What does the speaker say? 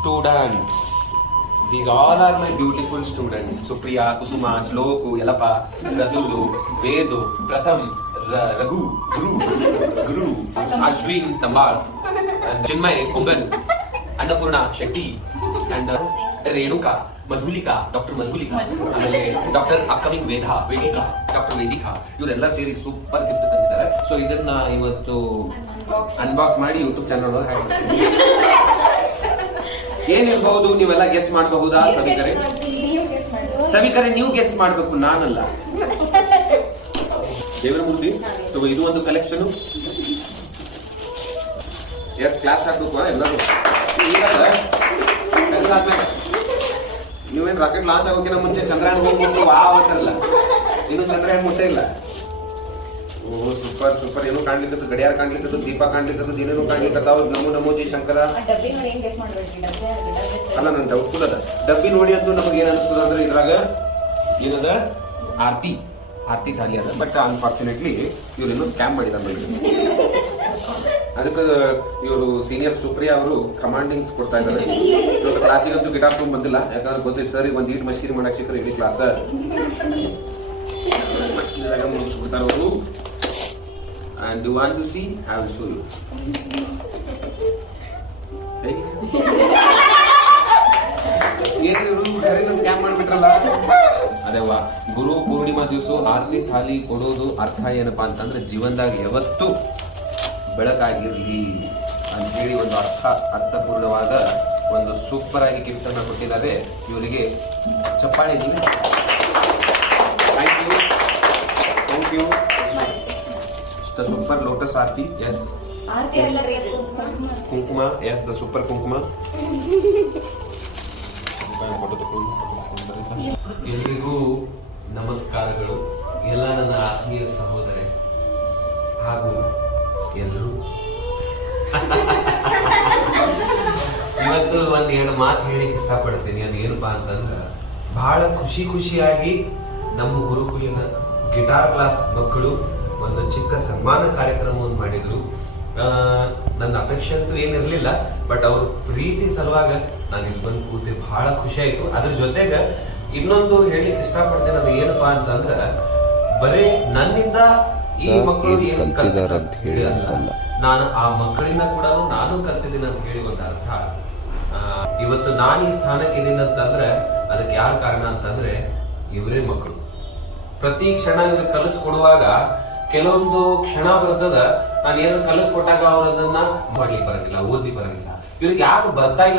students. These all are my beautiful students. Supriya, Kusuma, Shloku, Yalapa, Radulu, Vedu, Pratham, Raghu, Guru, Ashwin, Tambal, and Chinmay, Pungan, Annapurna, Shetty, and Renuka, Madhulika, Dr. Madhulika, Dr. Upcoming Vedika, Dr. Vedika. ಇವರೆಲ್ಲ ಸೇರಿ super gift ತಂದಿದ್ದಾರೆ. So ಇದನ್ನ ಇವತ್ತು unbox ಮಾಡಿ YouTube channel ಒಳಗೆ ಹಾಕಿರ್ತೀನಿ. ಏನಿರಬಹುದು ನೀವೆಲ್ಲ ಗೆಸ್ ಮಾಡಬಹುದಾ? ಸಭಿಕರೆ ನೀವು ಗೆಸ್ ಮಾಡಬೇಕು, ನಾನಲ್ಲ. ದೇವರ ಮೂರ್ತಿ. ಸೊ ಇದು ಒಂದು ಕಲೆಕ್ಷನ್. ಎಸ್ ಕ್ಲಾಸ್ ಹಾಕ್ಬೇಕು ಎಲ್ಲರೂ. ನೀವೇನ್ ರಾಕೆಟ್ ಲಾಂಚ್ ಆಗೋಕಿನ ಮುಂಚೆ ಚಂದ್ರಯಾನ ಹೋಗ್ಬಿಟ್ಟು ವಾವ್ ಅಂತಾರಲ್ಲ, ಇನ್ನು ಚಂದ್ರಯಾನ ಮುಟ್ಟೆ ಇಲ್ಲ. ಓ ಸೂಪರ್ ಸೂಪರ್. ಏನೋ ಕಾಣ್ಲಿಕ್ಕತ್ತು, ಗಡಿಯಾರ ಕಾಣ್ಲಿಕ್ಕತ್ತು, ದೀಪ ಕಾಣ್ಲಿಕ್ಕತ್ತು, ಏನೇನೋ ಕಾಣ್ಲಿಕ್ಕತ್ತಾವ. ನಮೋ ನಮೋಜಿ ಶಂಕರ. ಅಲ್ಲ ನನ್ ಡೌಟ್ ಕೂಡ ಅದ. ಡಬ್ಬಿ ನೋಡಿ ಅಂತೂ ನಮಗೆ ಏನ್ ಅನ್ಸ್ತದ ಅಂದ್ರೆ ಇದ್ರಾಗ ಏನದ ಆರ್ತಿ ಥಾಲಿ ಅದ. ಬಟ್ ಅನ್ಫಾರ್ಚುನೇಟ್ಲಿ ಇವ್ರೇನೋ ಸ್ಕ್ಯಾಮ್ ಮಾಡಿದಾರೆ. ಅದಕ್ಕೆ ಇವರು ಸೀನಿಯರ್ ಸುಪ್ರಿಯಾ ಅವರು ಕಮಾಂಡಿಂಗ್ಸ್ ಕೊಡ್ತಾ ಇದ್ದಾರೆ. ಇವತ್ತು ಕ್ಲಾಸಿಗಂತೂ ಗಿಟಾರ್ ತುಂಬ ಬಂದಿಲ್ಲ, ಯಾಕಂದ್ರೆ ಗೊತ್ತೈತೆ ಸರ್ ಒಂದು ಈಟ್ ಮಸ್ಕಿರಿ ಮಾಡಕ್ ಸಿಕ್ಕರೆ ಇಡೀ ಕ್ಲಾಸ್ ಮಸ್ಕಿರಿದಾಗ ಮುಗಿಸ್ಬಿಡ್ತಾರೆ ಅವರು. And you want to see have show you. ಏನಿವರು ಸ್ಕ್ಯಾಮ್ ಮಾಡ್ಬಿಟ್ರಲ್ಲ. ಅದೇವಾ ಗುರು ಪೂರ್ಣಿಮಾ ದಿವಸ ಆರತಿ ಥಾಲಿ ಕೊಡೋದು ಅರ್ಥ ಏನಪ್ಪಾ ಅಂತಂದ್ರೆ ಜೀವನದಾಗ ಯಾವತ್ತು ಬೆಳಕಾಗಿರ್ಲಿ ಅಂತೇಳಿ ಒಂದು ಅರ್ಥಪೂರ್ಣವಾದ ಒಂದು ಸೂಪರ್ ಆಗಿ ಗಿಫ್ಟ್ ಅನ್ನ ಕೊಟ್ಟಿದ್ದಾರೆ. ಇವರಿಗೆ ಚಪ್ಪಾಳೆ. Thank you. The super lotus aarti. Yes kumkum. Yes the super kumkum. ಎಲ್ರಿಗೂ ನಮಸ್ಕಾರಗಳು. ಎಲ್ಲ ನನ್ನ ಆತ್ಮೀಯ ಸಹೋದರೇ ಹಾಗೂ ಎಲ್ಲರೂ ಇವತ್ತು ಒಂದ್ ಎರಡು ಮಾತು ಹೇಳಿಕ್ ಇಷ್ಟಪಡ್ತೀನಿ. ಅದು ಏನಪ್ಪಾ ಅಂತಂದ್ರ ಬಹಳ ಖುಷಿಯಾಗಿ ನಮ್ಮ ಗುರುಕುಲಿನ ಗಿಟಾರ್ ಕ್ಲಾಸ್ ಮಕ್ಕಳು ಒಂದು ಚಿಕ್ಕ ಸನ್ಮಾನ ಕಾರ್ಯಕ್ರಮವನ್ನು ಮಾಡಿದ್ರು. ನನ್ನ ಅಪೇಕ್ಷೆ ಅಂತೂ ಏನಿರ್ಲಿಲ್ಲ, ಬಟ್ ಅವ್ರ ಪ್ರೀತಿ ಸಲುವಾಗ ನಾನು ಇಲ್ಲಿ ಬಂದು ಕೂತಿ ಬಹಳ ಖುಷಿ ಆಯ್ತು. ಅದ್ರ ಜೊತೆಗ ಇನ್ನೊಂದು ಹೇಳಿಕ್ ಇಷ್ಟಪಡ್ತೇನೆ. ಅದು ಏನಪ್ಪಾ ಅಂತಂದ್ರ ಬರೀ ನನ್ನಿಂದ ಈ ಮಕ್ಕಳು ಏನ್ ಕಲ್ತಿದಾರ ಅಂತ ಹೇಳಿ ಅಂತಲ್ಲ, ನಾನು ಆ ಮಕ್ಕಳಿಂದ ಕೂಡ ನಾನು ಕಲ್ತಿದ್ದೀನಿ ಅಂತ ಹೇಳಿ ಒಂದು ಅರ್ಥ. ಇವತ್ತು ನಾನು ಈ ಸ್ಥಾನಕ್ಕೆ ಇದೀನಿ ಅಂತಂದ್ರೆ ಅದಕ್ಕೆ ಯಾರ ಕಾರಣ ಅಂತಂದ್ರೆ ಇವರೇ ಮಕ್ಕಳು. ಪ್ರತಿ ಕ್ಷಣ ಇವ್ರಿಗೆ ಕಲಿಸ್ಕೊಡುವಾಗ ಕೆಲವೊಂದು ಕ್ಷಣ ಬರ್ತದ, ನಾನು ಏನೋ ಕಲಿಸ್ಕೊಟ್ಟಾಗ ಅವ್ರು ಅದನ್ನ ಮಾಡ್ಲಿಕ್ಕೆ ಬರಂಗಿಲ್ಲ, ಓದಿ ಬರಂಗಿಲ್ಲ. ಇವ್ರಿಗೆ ಯಾಕೆ ಬರ್ತಾ ಇಲ್ಲ